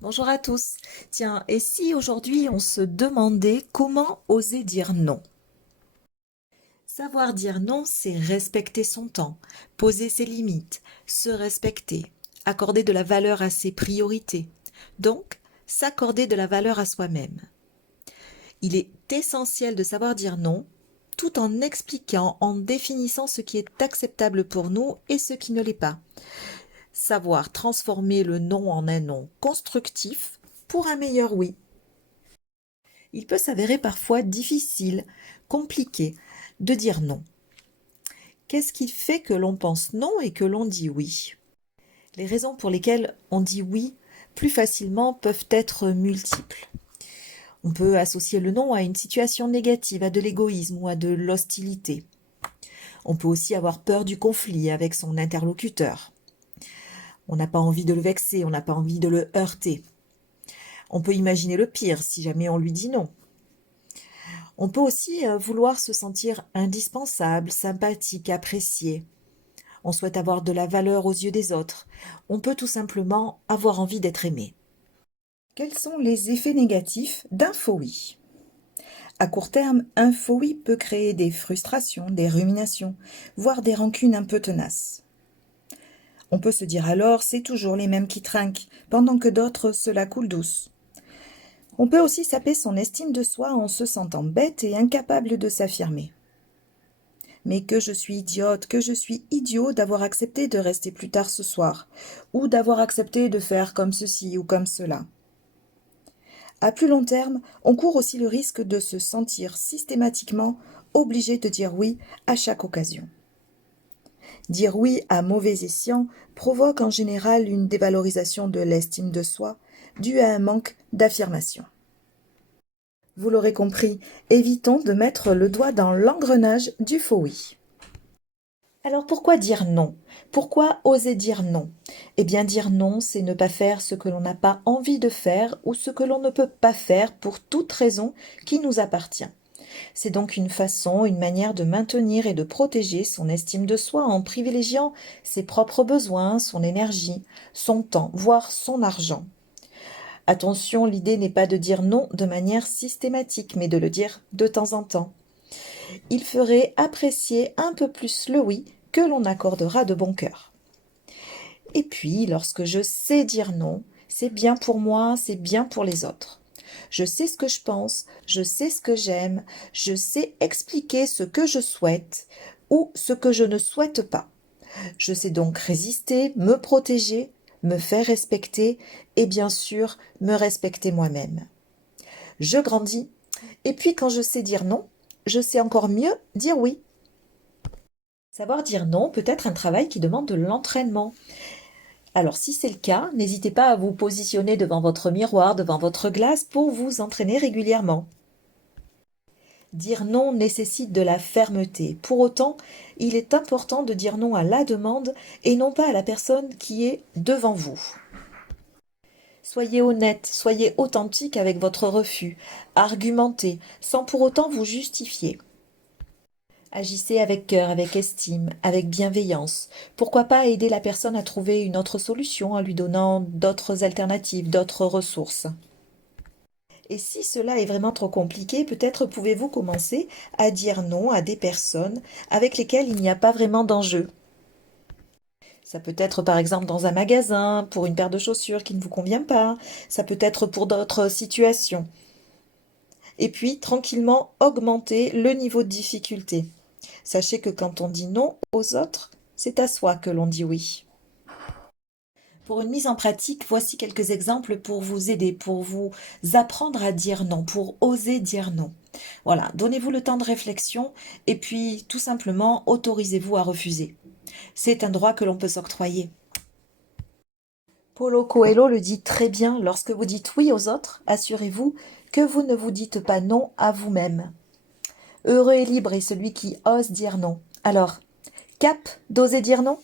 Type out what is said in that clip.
Bonjour à tous. Tiens, et si aujourd'hui on se demandait comment oser dire non? Savoir dire non, c'est respecter son temps, poser ses limites, se respecter, accorder de la valeur à ses priorités. Donc, s'accorder de la valeur à soi-même. Il est essentiel de savoir dire non, tout en expliquant, en définissant ce qui est acceptable pour nous et ce qui ne l'est pas. Savoir transformer le non en un non constructif pour un meilleur oui. Il peut s'avérer parfois difficile, compliqué de dire non. Qu'est-ce qui fait que l'on pense non et que l'on dit oui? Les raisons pour lesquelles on dit oui plus facilement peuvent être multiples. On peut associer le non à une situation négative, à de l'égoïsme ou à de l'hostilité. On peut aussi avoir peur du conflit avec son interlocuteur. On n'a pas envie de le vexer, on n'a pas envie de le heurter. On peut imaginer le pire si jamais on lui dit non. On peut aussi vouloir se sentir indispensable, sympathique, apprécié. On souhaite avoir de la valeur aux yeux des autres. On peut tout simplement avoir envie d'être aimé. Quels sont les effets négatifs d'un faux oui? À court terme, un faux oui peut créer des frustrations, des ruminations, voire des rancunes un peu tenaces. On peut se dire alors c'est toujours les mêmes qui trinquent, pendant que d'autres cela coule douce. On peut aussi saper son estime de soi en se sentant bête et incapable de s'affirmer. Mais que je suis idiote, que je suis idiot d'avoir accepté de rester plus tard ce soir, ou d'avoir accepté de faire comme ceci ou comme cela. À plus long terme, on court aussi le risque de se sentir systématiquement obligé de dire oui à chaque occasion. Dire oui à mauvais escient provoque en général une dévalorisation de l'estime de soi due à un manque d'affirmation. Vous l'aurez compris, évitons de mettre le doigt dans l'engrenage du faux oui. Alors pourquoi dire non? Pourquoi oser dire non? Eh bien dire non, c'est ne pas faire ce que l'on n'a pas envie de faire ou ce que l'on ne peut pas faire pour toute raison qui nous appartient. C'est donc une façon, une manière de maintenir et de protéger son estime de soi en privilégiant ses propres besoins, son énergie, son temps, voire son argent. Attention, l'idée n'est pas de dire non de manière systématique, mais de le dire de temps en temps. Il ferait apprécier un peu plus le oui que l'on accordera de bon cœur. Et puis, lorsque je sais dire non, c'est bien pour moi, c'est bien pour les autres. Je sais ce que je pense, je sais ce que j'aime, je sais expliquer ce que je souhaite ou ce que je ne souhaite pas. Je sais donc résister, me protéger, me faire respecter et bien sûr me respecter moi-même. Je grandis et puis quand je sais dire non, je sais encore mieux dire oui. Savoir dire non peut être un travail qui demande de l'entraînement. Alors si c'est le cas, n'hésitez pas à vous positionner devant votre miroir, devant votre glace pour vous entraîner régulièrement. Dire non nécessite de la fermeté. Pour autant, il est important de dire non à la demande et non pas à la personne qui est devant vous. Soyez honnête, soyez authentique avec votre refus, argumentez, sans pour autant vous justifier. Agissez avec cœur, avec estime, avec bienveillance. Pourquoi pas aider la personne à trouver une autre solution en lui donnant d'autres alternatives, d'autres ressources. Et si cela est vraiment trop compliqué, peut-être pouvez-vous commencer à dire non à des personnes avec lesquelles il n'y a pas vraiment d'enjeu. Ça peut être par exemple dans un magasin, pour une paire de chaussures qui ne vous convient pas, ça peut être pour d'autres situations. Et puis, tranquillement, augmenter le niveau de difficulté. Sachez que quand on dit non aux autres, c'est à soi que l'on dit oui. Pour une mise en pratique, voici quelques exemples pour vous aider, pour vous apprendre à dire non, pour oser dire non. Voilà, donnez-vous le temps de réflexion et puis tout simplement autorisez-vous à refuser. C'est un droit que l'on peut s'octroyer. Paulo Coelho le dit très bien, lorsque vous dites oui aux autres, assurez-vous que vous ne vous dites pas non à vous-même. Heureux et libre est celui qui ose dire non. Alors, cap d'oser dire non?